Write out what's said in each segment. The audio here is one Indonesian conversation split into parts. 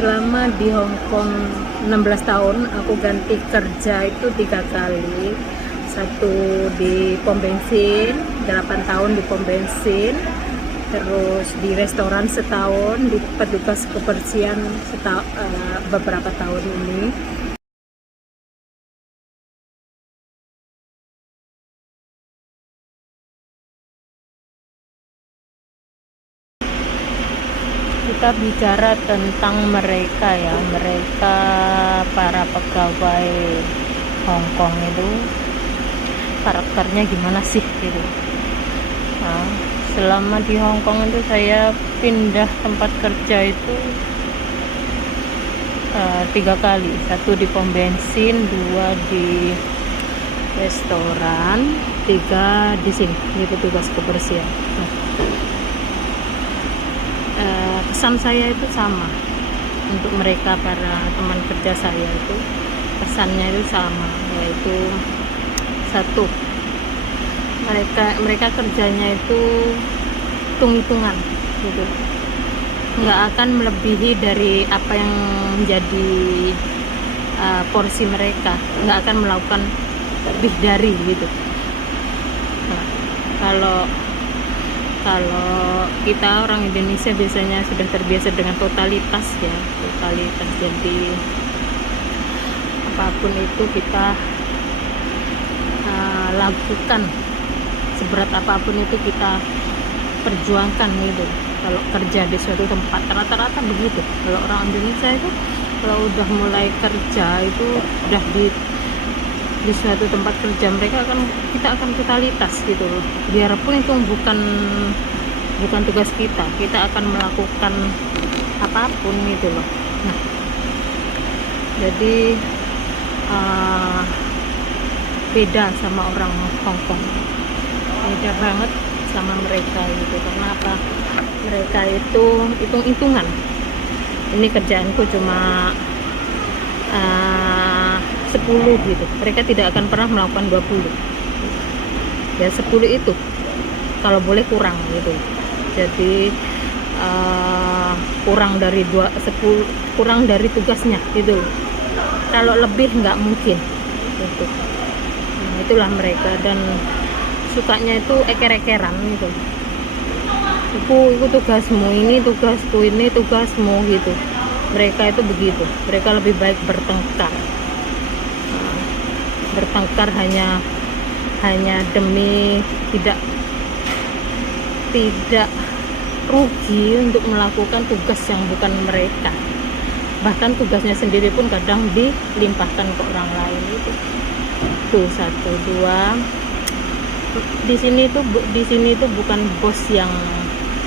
Selama di Hong Kong 16 tahun, aku ganti kerja itu 3 kali. Satu di pom bensin, 8 tahun di pom bensin. Terus di restoran setahun, di petugas kebersihan beberapa tahun ini. Kita bicara tentang mereka ya, mereka para pegawai Hong Kong itu karakternya gimana sih gitu. Nah, selama di Hong Kong itu saya pindah tempat kerja itu 3 kali, satu di pom bensin, 2 di restoran, 3 di sini di petugas kebersihan. Nah, pesan saya itu sama untuk mereka para teman kerja saya, itu pesannya itu sama, yaitu satu, mereka kerjanya itu hitung-hitungan gitu, nggak akan melebihi dari apa yang menjadi porsi mereka, nggak akan melakukan lebih dari gitu. Nah, kalau kita orang Indonesia biasanya sudah terbiasa dengan totalitas ya, jadi apapun itu kita lakukan, seberat apapun itu kita perjuangkan gitu. Kalau kerja di suatu tempat rata-rata begitu. Kalau orang Indonesia itu kalau udah mulai kerja itu udah di suatu tempat kerja, kita akan totalitas gitu loh. Biarpun itu bukan tugas kita akan melakukan apapun gitu loh. Nah, jadi beda sama orang Hong Kong, beda banget sama mereka gitu. Kenapa? Mereka itu hitung-hitungan. Ini kerjaanku cuma 10 gitu, mereka tidak akan pernah melakukan 20 ya. 10 itu kalau boleh kurang gitu, jadi kurang dari tugasnya gitu. Kalau lebih nggak mungkin gitu. Nah, itulah mereka, dan sukanya itu eker-ekeran gitu. Itu tugasmu, ini tugasku, ini tugasmu gitu. Mereka itu begitu, mereka lebih baik bertengkar hanya demi tidak rugi untuk melakukan tugas yang bukan mereka. Bahkan tugasnya sendiri pun kadang dilimpahkan ke orang lain itu. Tuh, 1, 2. Di sini itu bukan bos yang,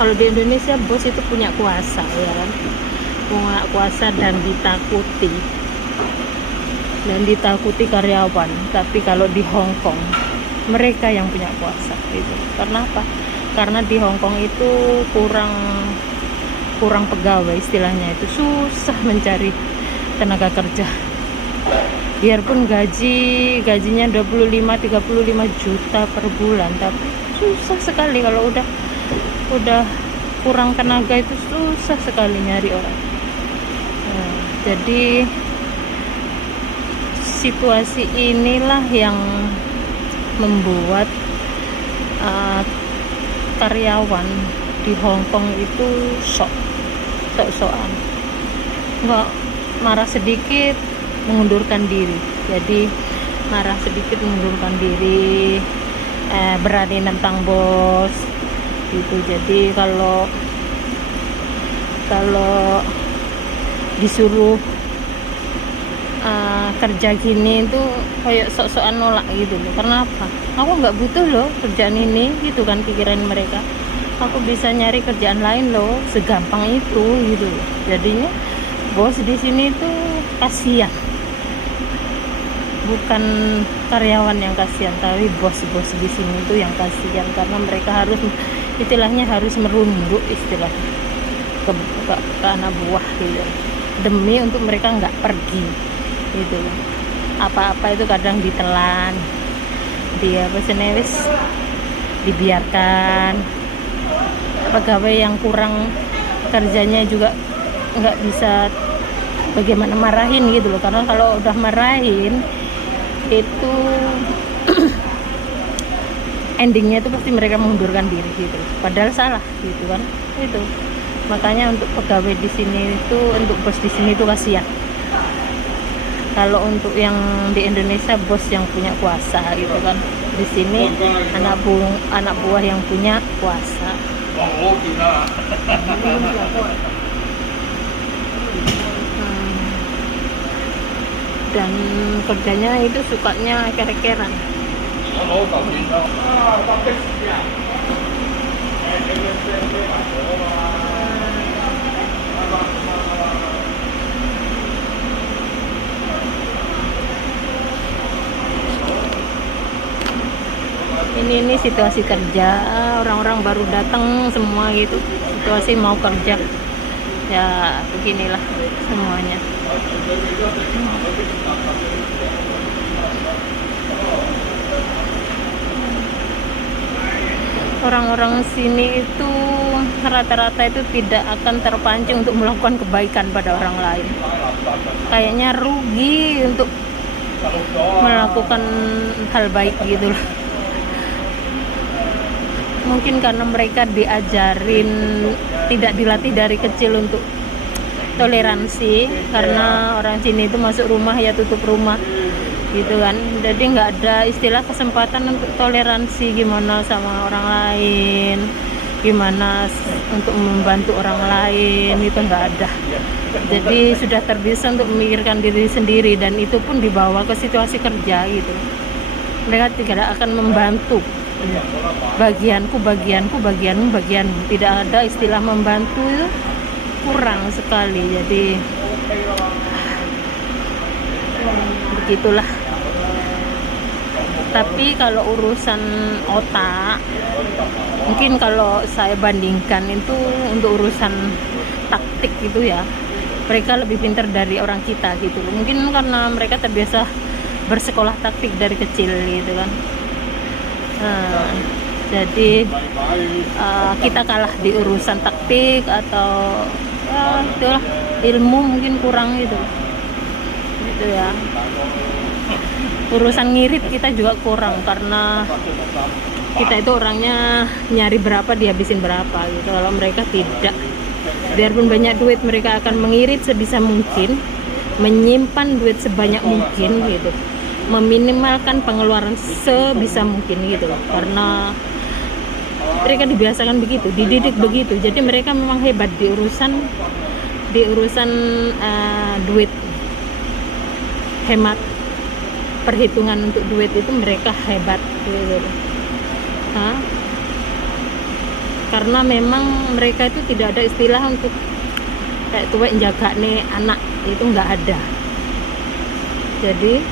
kalau di Indonesia bos itu punya kuasa ya kan, punya kuasa dan ditakuti karyawan. Tapi kalau di Hong Kong mereka yang punya kuasa gitu. Karena apa? Karena di Hong Kong itu kurang pegawai, istilahnya itu susah mencari tenaga kerja. Biarpun gajinya 25-35 juta per bulan, tapi susah sekali kalau udah kurang tenaga, itu susah sekali nyari orang. Nah, jadi situasi inilah yang membuat karyawan di Hong Kong itu sok-sokan, nggak marah sedikit mengundurkan diri. Jadi marah sedikit mengundurkan diri, berani nentang bos gitu. Jadi kalau disuruh kerja gini itu kayak sok-sokan nolak gitu loh. Karena apa? Aku nggak butuh loh kerjaan ini gitu kan, pikiran mereka. Aku bisa nyari kerjaan lain loh, segampang itu gitu. Jadinya bos di sini tuh kasihan, bukan karyawan yang kasihan, tapi bos-bos di sini tuh yang kasihan, karena mereka harus merunduk istilahnya ke anak buah gitu, demi untuk mereka nggak pergi gitu. Apa-apa itu kadang ditelan, dibiarkan. Pegawai yang kurang kerjanya juga nggak bisa bagaimana marahin gitu loh, karena kalau udah marahin itu endingnya itu pasti mereka mengundurkan diri gitu, padahal salah gitu kan. Itu makanya untuk pegawai di sini itu, untuk bos di sini itu kasihan. Kalau untuk yang di Indonesia bos yang punya kuasa gitu kan, di sini anak buah yang punya kuasa. Dan kerjanya itu sukanya ker-keran. Ini situasi kerja, orang-orang baru datang semua gitu, situasi mau kerja ya, beginilah semuanya. Orang-orang sini itu rata-rata itu tidak akan terpancing untuk melakukan kebaikan pada orang lain. Kayaknya rugi untuk melakukan hal baik gitu loh. Mungkin karena mereka diajarin, tidak dilatih dari kecil untuk toleransi, karena orang sini itu masuk rumah ya tutup rumah gitu kan, jadi nggak ada istilah kesempatan untuk toleransi gimana sama orang lain, gimana untuk membantu orang lain, itu nggak ada. Jadi sudah terbiasa untuk memikirkan diri sendiri, dan itu pun dibawa ke situasi kerja gitu. Mereka tidak akan membantu. Bagianku, bagianmu. Tidak ada istilah membantu, itu kurang sekali. Jadi begitulah. Tapi kalau urusan otak, mungkin kalau saya bandingkan itu untuk urusan taktik gitu ya, mereka lebih pintar dari orang kita gitu. Mungkin karena mereka terbiasa bersekolah taktik dari kecil gitu kan. Jadi kita kalah di urusan taktik, atau ya itulah, ilmu mungkin kurang gitu ya. Urusan ngirit kita juga kurang, karena kita itu orangnya nyari berapa dihabisin berapa gitu. Kalau mereka tidak, biarpun banyak duit mereka akan mengirit sebisa mungkin, menyimpan duit sebanyak mungkin gitu, meminimalkan pengeluaran sebisa mungkin gitu loh, karena mereka dibiasakan begitu, dididik begitu. Jadi mereka memang hebat di urusan duit, hemat, perhitungan untuk duit itu mereka hebat gitu loh. Karena memang mereka itu tidak ada istilah untuk kayak tuwek jaga nih anak, itu nggak ada. Jadi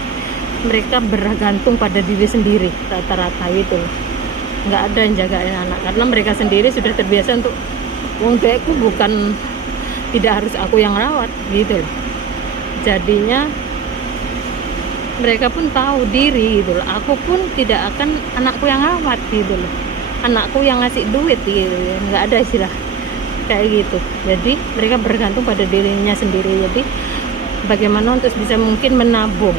mereka bergantung pada diri sendiri rata-rata itu, nggak ada yang jagain anak, karena mereka sendiri sudah terbiasa untuk aku bukan, tidak harus aku yang rawat gitu loh. Jadinya mereka pun tahu diri gitu loh, aku pun tidak akan anakku yang rawat gitu loh, anakku yang ngasih duit gitu, nggak ada istilah kayak gitu. Jadi mereka bergantung pada dirinya sendiri. Jadi bagaimana untuk bisa mungkin menabung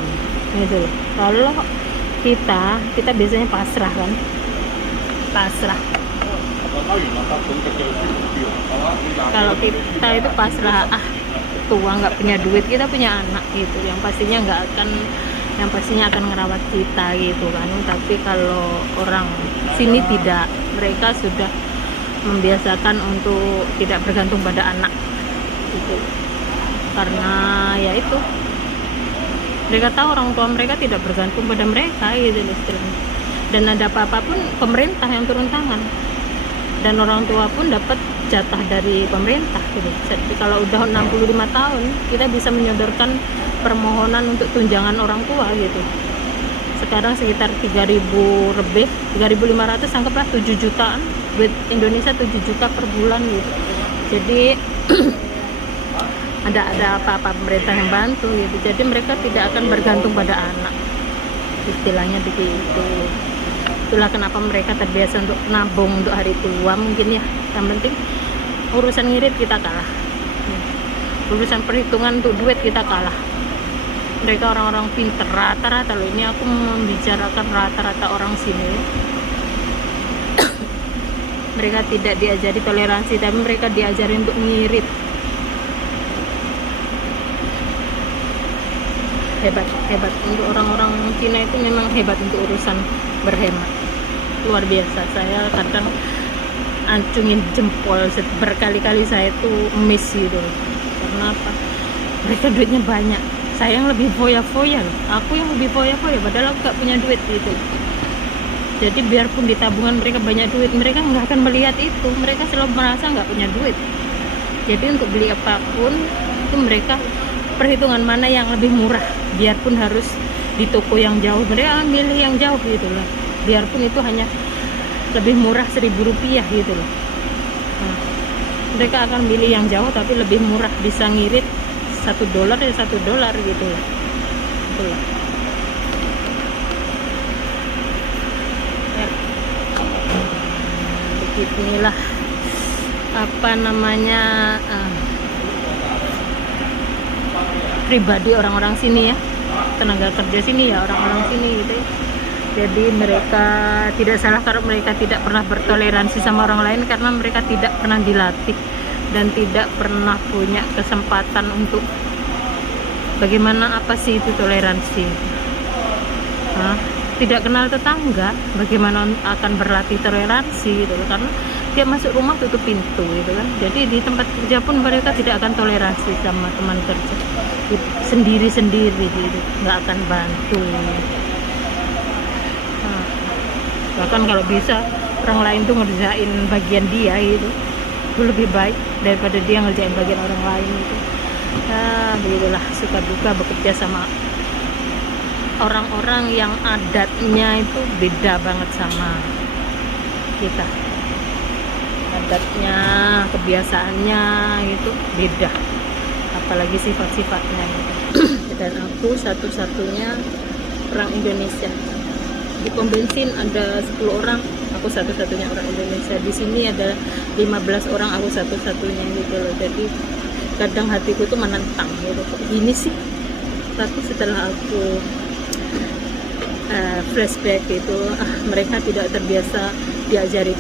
gitu loh. Kalau kita biasanya pasrah kan, pasrah. Kalau kita itu pasrah, tua nggak punya duit, kita punya anak gitu, yang pastinya akan ngerawat kita gitu kan. Tapi kalau orang sini tidak, mereka sudah membiasakan untuk tidak bergantung pada anak gitu, karena ya itu, mereka tahu orang tua mereka tidak bergantung pada mereka gitu istilahnya. Dan ada apa-apa pun pemerintah yang turun tangan, dan orang tua pun dapat jatah dari pemerintah gitu. Jadi kalau udah 65 tahun kita bisa menyodorkan permohonan untuk tunjangan orang tua gitu. Sekarang sekitar 3.000 lebih, 3.500, anggaplah 7 jutaan duit Indonesia, 7 juta per bulan gitu. Jadi ada apa-apa pemerintah yang bantu gitu. Jadi mereka tidak akan bergantung pada anak, istilahnya begitu. Itulah kenapa mereka terbiasa untuk nabung untuk hari tua mungkin ya. Yang penting urusan ngirit kita kalah. urusan perhitungan untuk duit kita kalah. Mereka orang-orang pinter rata-rata loh, ini aku membicarakan rata-rata orang sini. Mereka tidak diajari toleransi, tapi mereka diajari untuk ngirit. Hebat untuk orang-orang Cina itu memang hebat untuk urusan berhemat, luar biasa. Saya kadang ancungin jempol berkali-kali, saya tuh miss gitu. Karena apa? Mereka duitnya banyak, saya yang lebih foya-foya loh. Aku yang lebih foya-foya padahal aku gak punya duit gitu. Jadi biarpun di tabungan mereka banyak duit, mereka nggak akan melihat itu. Mereka selalu merasa nggak punya duit. Jadi untuk beli apapun itu mereka perhitungan mana yang lebih murah, biarpun harus di toko yang jauh, mereka milih yang jauh gitu loh. Biarpun itu hanya lebih murah 1.000 rupiah gitu loh. Nah, mereka akan milih yang jauh tapi lebih murah, bisa ngirit $1 ya $1 gitu loh. Itulah. Inilah apa namanya pribadi orang-orang sini ya, tenaga kerja sini ya, orang-orang sini gitu ya. Jadi mereka tidak salah kalau mereka tidak pernah bertoleransi sama orang lain, karena mereka tidak pernah dilatih dan tidak pernah punya kesempatan untuk bagaimana apa sih itu toleransi. Tidak kenal tetangga, bagaimana akan berlatih toleransi gitu loh. Karena dia masuk rumah tutup pintu gitu kan. Jadi di tempat kerja pun mereka tidak akan toleransi sama teman kerja, sendiri-sendiri gitu, nggak akan bantu. Bahkan kalau bisa orang lain tuh ngerjain bagian dia gitu, itu lebih baik daripada dia ngerjain bagian orang lain gitu. Begitulah suka duka bekerja sama orang-orang yang adatnya itu beda banget sama kita. Adatnya, kebiasaannya itu beda, apalagi sifat-sifatnya gitu. Dan aku satu-satunya orang Indonesia. Di pom bensin ada 10 orang, aku satu-satunya orang Indonesia. Di sini ada 15 orang, aku satu-satunya gitu loh. Jadi kadang hatiku tuh menentang gitu, kok gini sih. Tapi setelah aku flashback itu, mereka tidak terbiasa diajari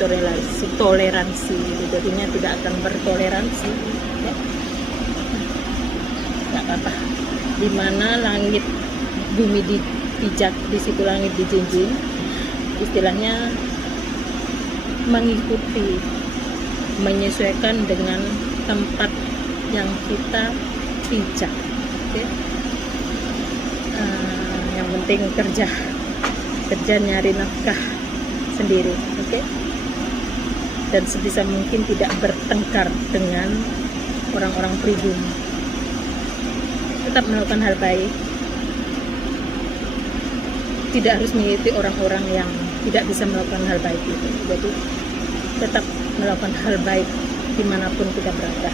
toleransi gitu, jadinya tidak akan bertoleransi ya. Nggak apa-apa, dimana langit bumi dipijak, di situ langit dijunjung, istilahnya mengikuti, menyesuaikan dengan tempat yang kita pijak. Oke. Yang penting kerja nyari nafkah sendiri, oke? Dan sebisa mungkin tidak bertengkar dengan orang-orang pribumi. Tetap melakukan hal baik, tidak harus mengikuti orang-orang yang tidak bisa melakukan hal baik itu. Jadi tetap melakukan hal baik dimanapun kita berada.